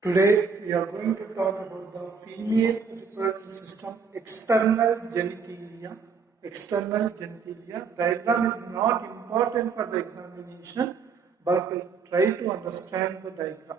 Today we are going to talk about the female reproductive system, external genitalia. External genitalia. Diagram is not important for the examination, but try to understand the diagram.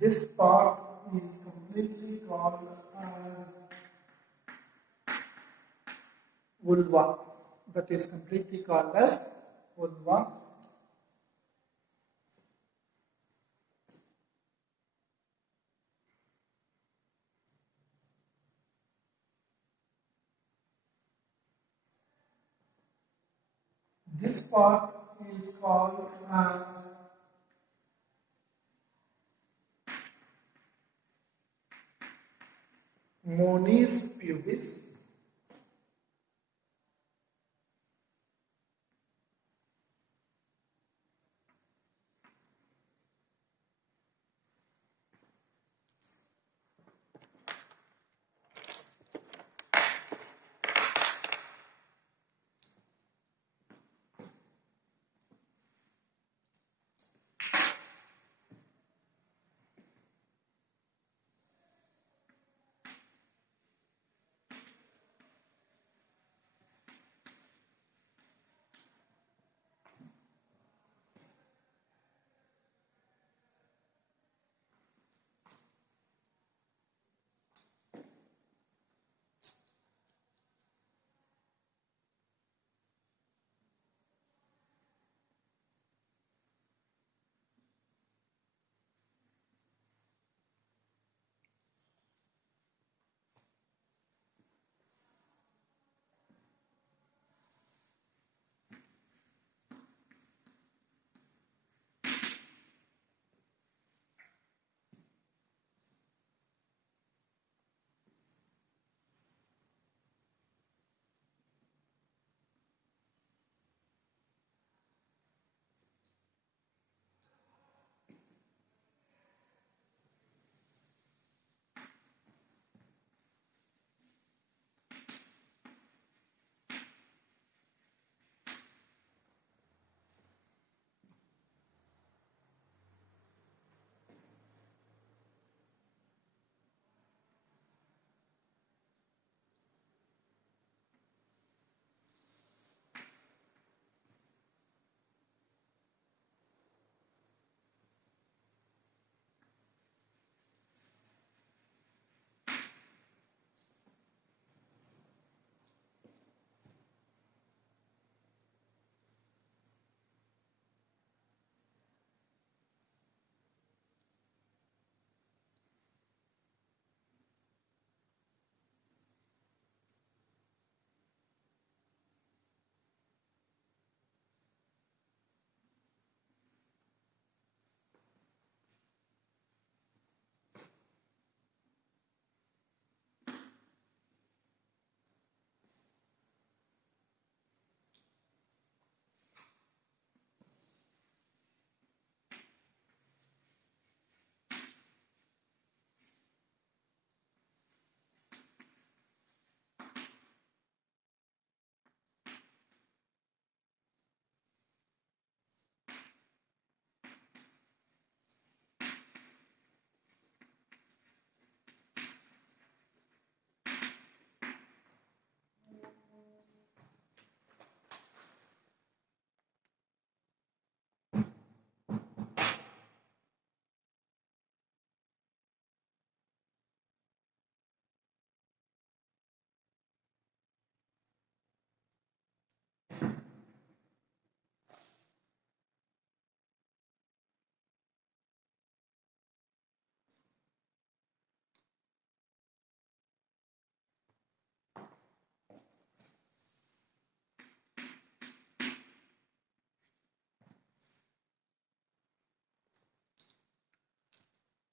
This part is completely called as vulva. That is completely called as vulva. This part is called as Moni's pubis.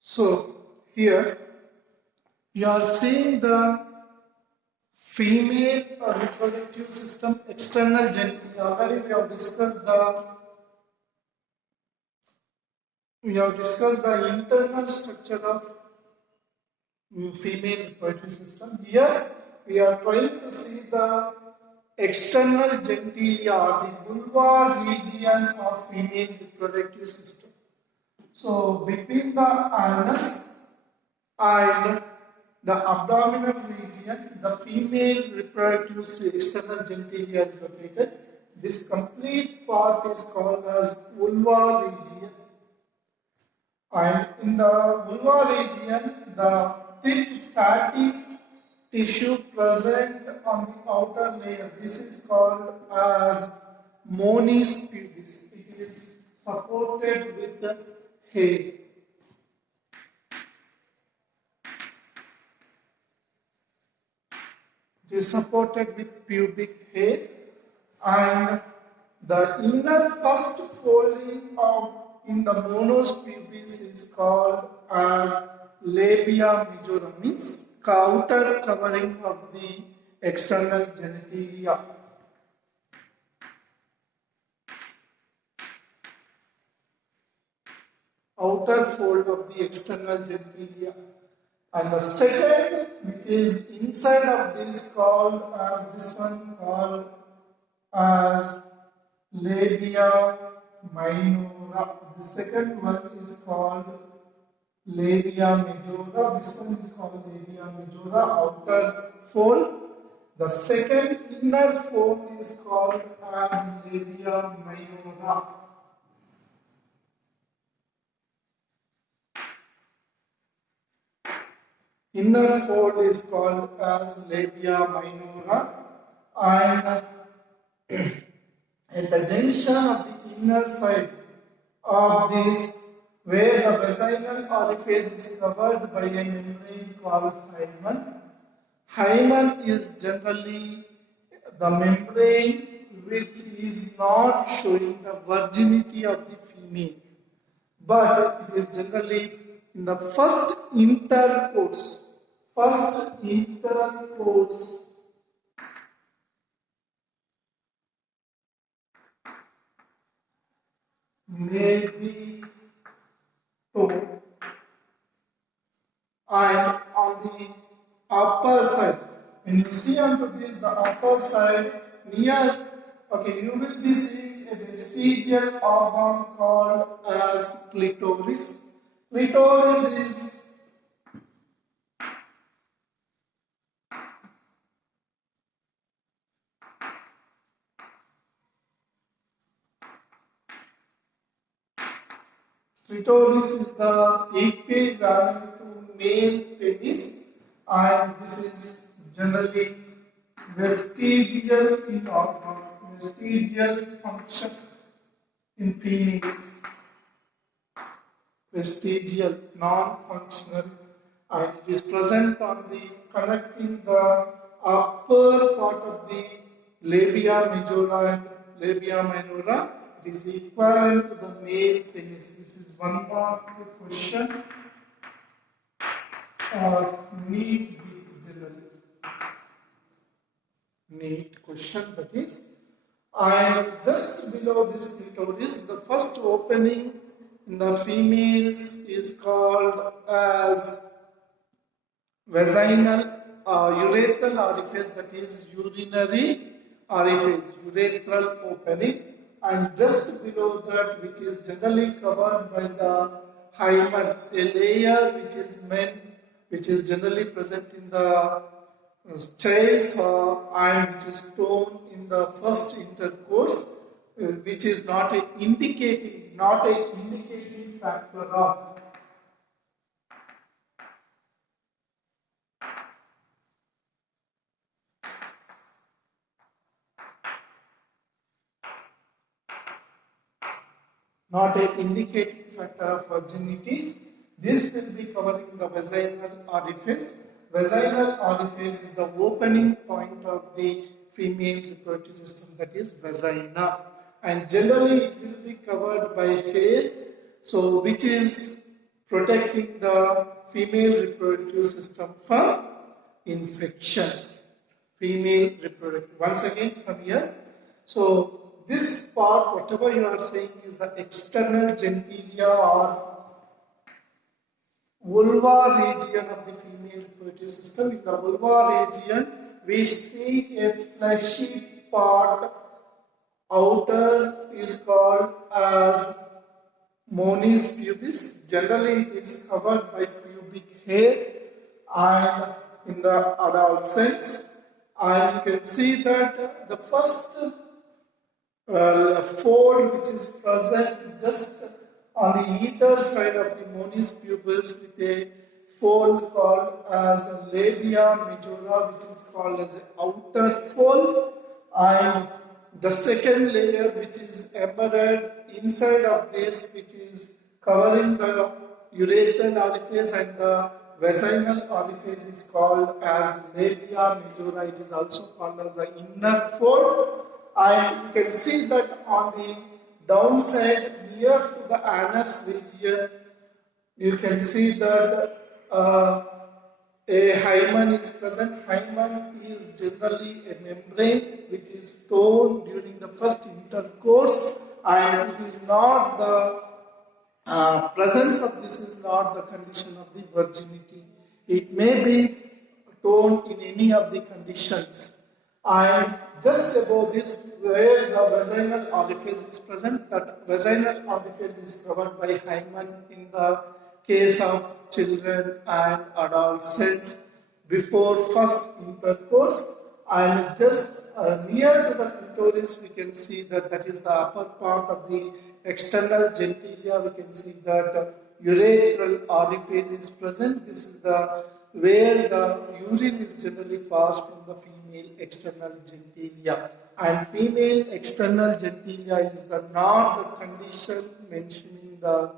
So here you are seeing the female reproductive system, external genitalia. Already we have discussed the internal structure of female reproductive system. Here we are trying to see the external genitalia or the vulvar region of female reproductive system. So between the anus and the abdominal region, the female reproductive external genitalia is located. This complete part is called as vulvar region. And in the vulvar region, the thick fatty tissue present on the outer layer, this is called as mons pubis. It is supported with the hair. It is supported with pubic hair, and the inner first folding of in the mons pubis is called as labia majora, means outer covering of the external genitalia. Outer fold of the external genitalia. And the second, which is inside of this, called as this one called as labia minora. The second one is called labia majora. This one is called labia majora, outer fold. The second inner fold is called as labia minora. Inner fold is called as labia minora, and at the junction of the inner side of this, where the vaginal orifice is covered by a membrane called hymen. Hymen is generally the membrane which is not showing the virginity of the female, but it is generally in the first intercourse may be toe, and on the upper side, when you see onto this, the upper side near, okay, you will be seeing a vestigial organ called as clitoris. Clitoris is the equivalent to male penis, and this is generally vestigial in organ, vestigial function in females, vestigial, non-functional, and it is present on the connecting the upper part of the labia majora and labia minora. It is equivalent to the male penis. This is one mark question or need generally. Neat question, that is. And just below this clitoris, the first opening in the females is called as vaginal urethral orifice, that is urinary orifice, urethral opening. And just below that, which is generally covered by the hymen, a layer which is generally present in the child's and which is torn in the first intercourse, which is not a indicating factor of virginity. This will be covering the vaginal orifice. Vaginal orifice is the opening point of the female reproductive system, that is vagina, and generally it will be covered by hair, so which is protecting the female reproductive system from infections. Female reproductive. Once again, come here. So this part, whatever you are saying, is the external genitalia or vulva region of the female reproductive system. In the vulva region, we see a fleshy part. Outer is called as Mons pubis. Generally, it is covered by pubic hair, and in the adolescents, and you can see that the first fold which is present just on the either side of the Mons pubis with a fold called as labia majora, which is called as an outer fold, and the second layer which is embedded inside of this, which is covering the urethral orifice and the vaginal orifice, is called as labia majora. It is also called as the inner fold, and you can see that on the downside near to the anus region, you can see that a hymen is present. Hymen is generally a membrane which is torn during the first intercourse, and it is not the presence of this is not the condition of the virginity. It may be torn in any of the conditions. And just above this, where the vaginal orifice is present, that vaginal orifice is covered by hymen in the case of children and adolescents before first intercourse, and just near to the clitoris we can see that that is the upper part of the external genitalia. We can see that urethral orifice is present. This is the where the urine is generally passed from the female external genitalia, and female external genitalia is the not the condition mentioning the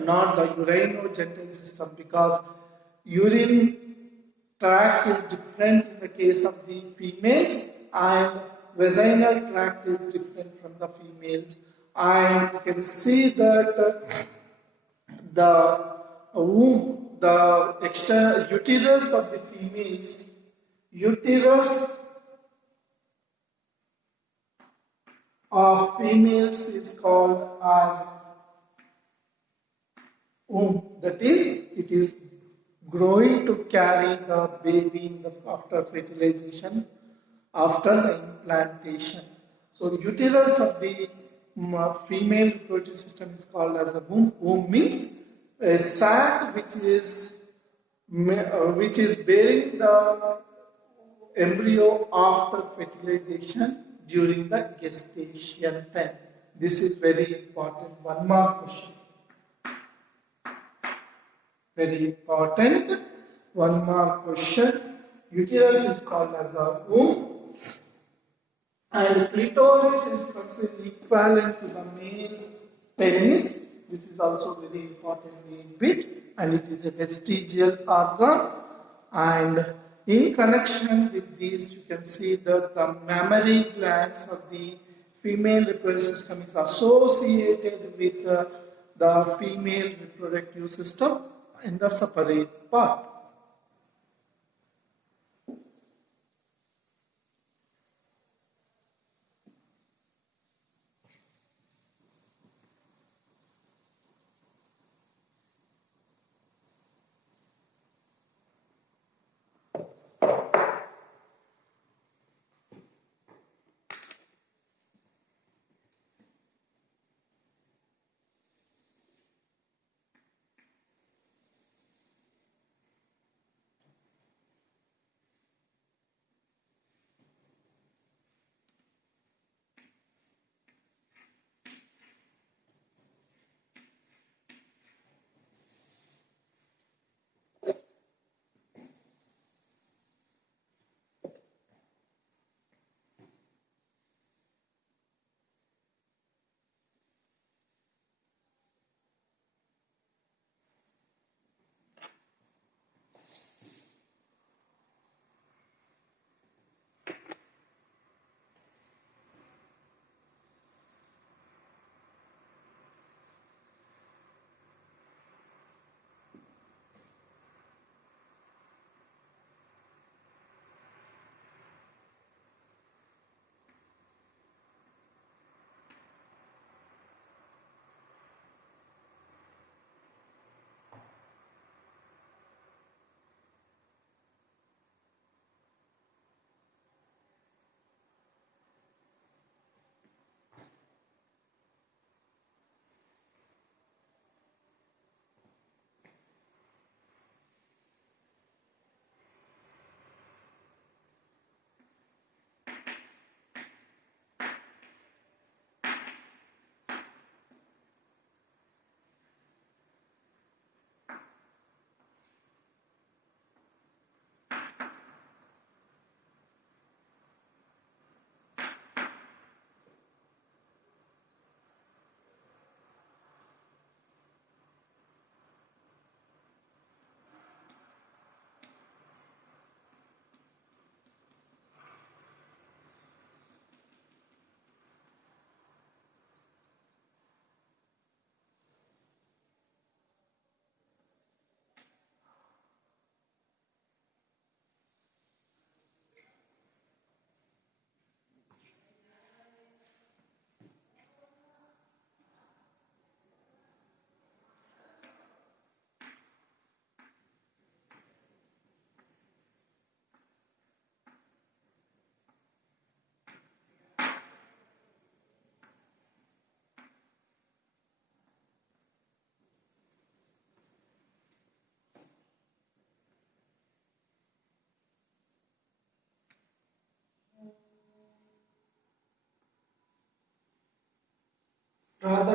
not the urinogenital system, because urine tract is different in the case of the females and vaginal tract is different from the females. And you can see that the womb, the external uterus of the females, uterus of females is called as womb. That is, it is growing to carry the baby in the, after fertilization, after the implantation. So the uterus of the female reproductive system is called as a womb. Womb means a sac which is bearing the embryo after fertilization during the gestation time. This is very important. One more question. Very important. One more question. Uterus is called as the womb, and clitoris is considered equivalent to the male penis. This is also very important bit, and it is a vestigial organ. And in connection with this, you can see that the mammary glands of the female reproductive system is associated with the female reproductive system in the separate part.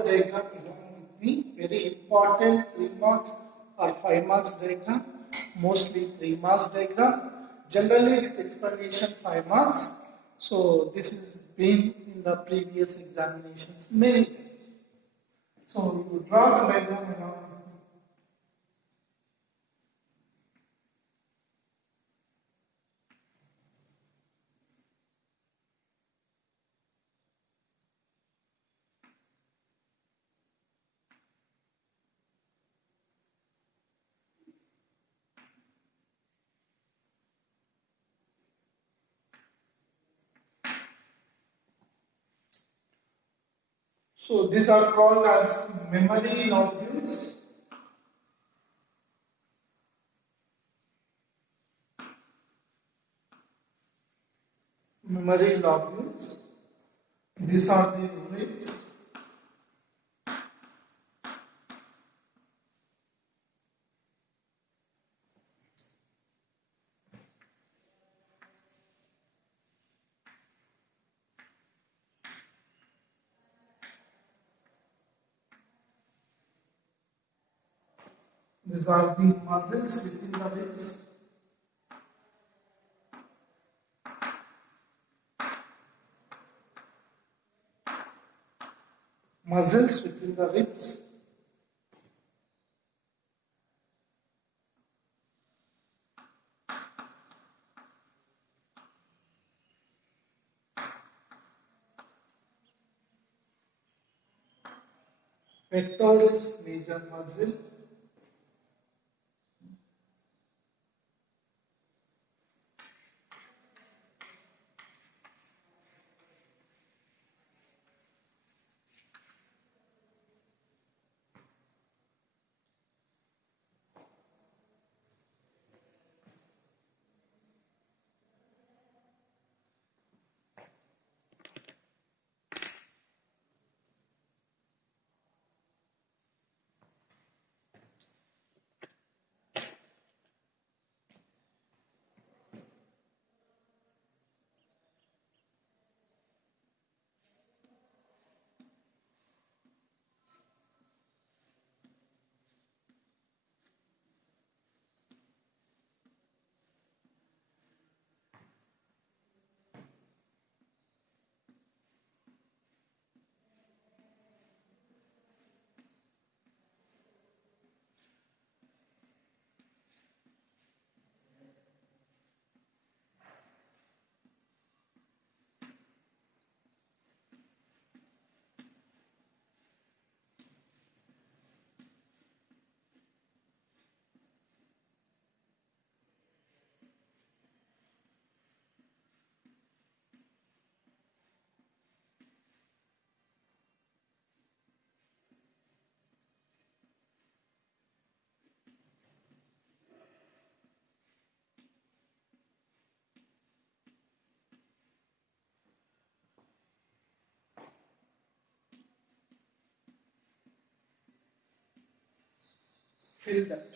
diagram along with me. Very important 3 marks or 5 marks diagram. Mostly 3 marks diagram. Generally with explanation 5 marks. So this has been in the previous examinations many times. So you draw the diagram along with me. So these are called as memory lobules. Memory lobules. These are the ribs. These are the muscles within the ribs. Muscles within the ribs. Pectoralis major muscle. Fill that.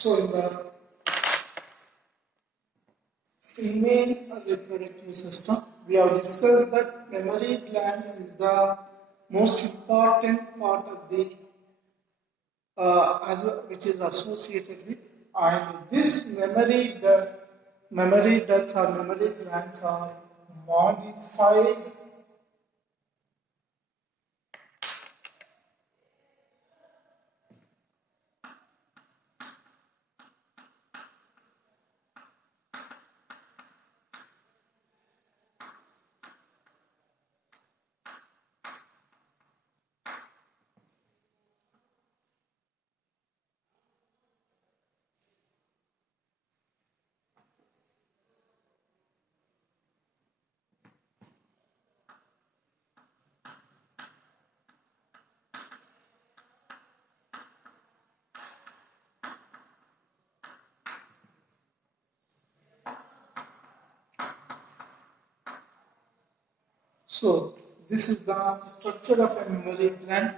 So in the female reproductive system, we have discussed that mammary glands is the most important part of the which is associated with, and this mammary ducts or mammary glands are modified So this is the structure of a mammary gland.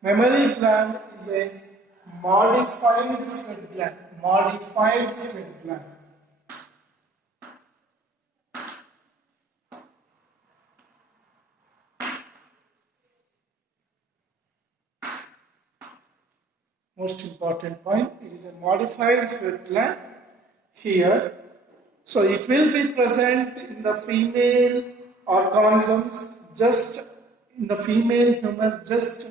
Mammary gland is a modified sweat gland. Modified sweat gland. Most important point, it is a modified sweat gland here. So it will be present in the female organisms, just in the female humans, just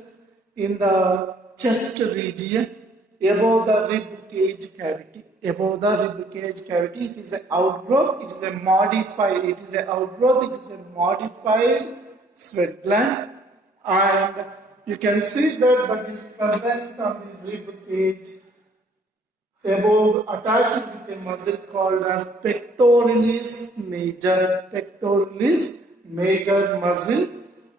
in the chest region, above the rib cage cavity. Above the rib cage cavity, it is an outgrowth, it is a modified, it is an outgrowth, it is a modified sweat gland, and you can see that is present on the rib cage above, attached with a muscle called as pectoralis major. Pectoralis major muscle.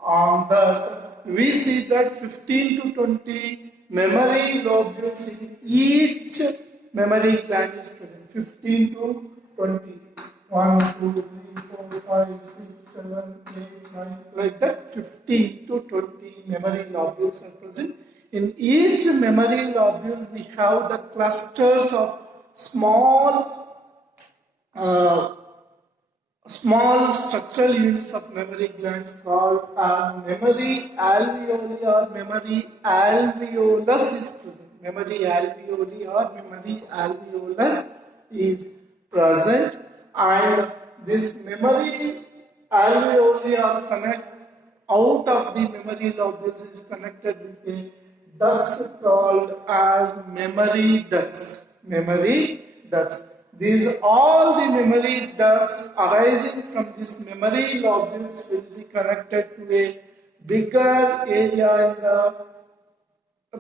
On that, we see that 15 to 20 mammary lobules in each mammary gland is present. 15 to 20. 1, 2, 3, 4, 5, 6, 7, 8, 9, like that. 15 to 20 mammary lobules are present. In each mammary lobule, we have the clusters of small structural units of mammary glands called as mammary alveoli or mammary alveolus is present. Mammary alveoli or mammary alveolus is present, and this mammary alveoli are connect out of the mammary lobules is connected with a ducts called as mammary ducts. Mammary ducts. These all the mammary ducts arising from this mammary lobules will be connected to a bigger area in the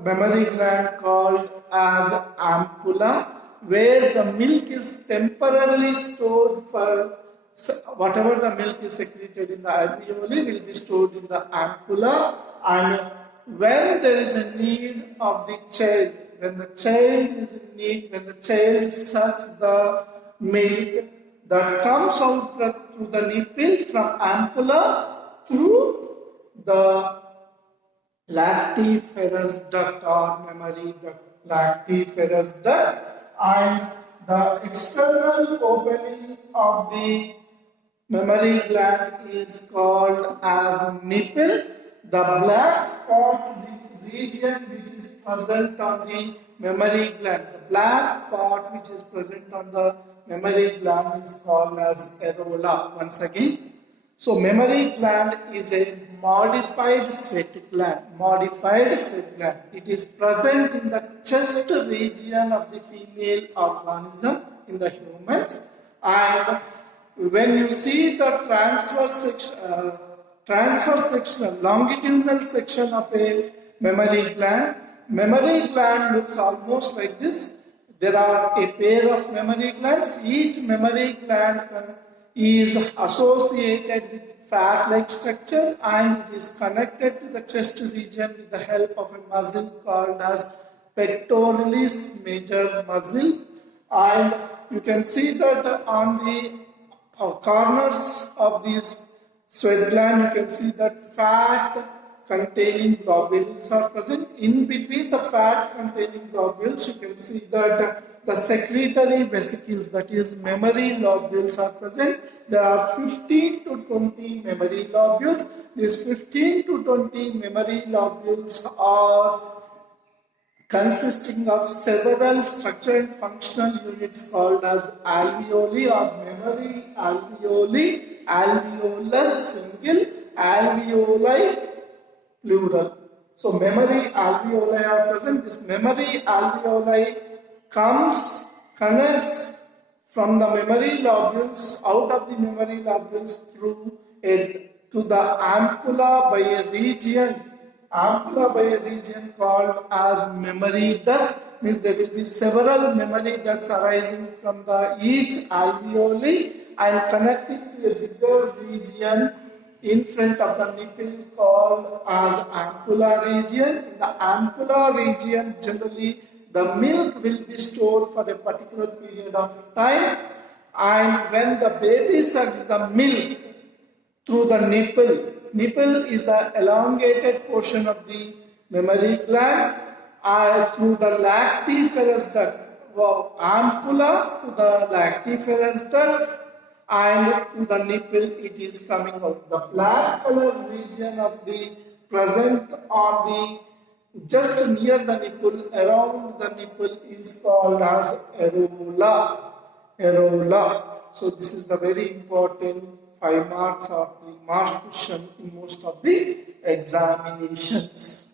mammary gland called as ampulla, where the milk is temporarily stored for whatever the milk is secreted in the alveoli will be stored in the ampulla, and when there is a need of the child, when the child is in need, when the child sucks the milk that comes out through the nipple from ampulla through the lactiferous duct or mammary duct, lactiferous duct, and the external opening of the mammary gland is called as nipple. The black part region which is present on the mammary gland, the black part which is present on the mammary gland is called as areola. Once again, so mammary gland is a modified sweat gland. Modified sweat gland. It is present in the chest region of the female organism in the humans, and when you see the transverse section, longitudinal section of a mammary gland looks almost like this. There are a pair of mammary glands. Each mammary gland is associated with fat-like structure, and it is connected to the chest region with the help of a muscle called as pectoralis major muscle. And you can see that on the corners of these sweat gland, you can see that fat containing globules are present. In between the fat containing globules, you can see that the secretory vesicles, that is mammary lobules, are present. There are 15 to 20 mammary lobules. These 15 to 20 mammary lobules are consisting of several structural and functional units called as alveoli or mammary alveoli, alveolus single, alveoli plural. So mammary alveoli are present. This mammary alveoli connects from the mammary lobules, out of the mammary lobules to the ampulla by a region called as mammary duct. Means there will be several mammary ducts arising from each alveoli and connecting to a bigger region in front of the nipple called as ampulla region. In the ampulla region, generally the milk will be stored for a particular period of time, and when the baby sucks the milk through the nipple is the elongated portion of the mammary gland, through the lactiferous duct, ampulla to the lactiferous duct, and to the nipple it is coming out. The black color region of the present on the just near the nipple, around the nipple, is called as areola. So this is the very important 5 marks or 3 marks question in most of the examinations.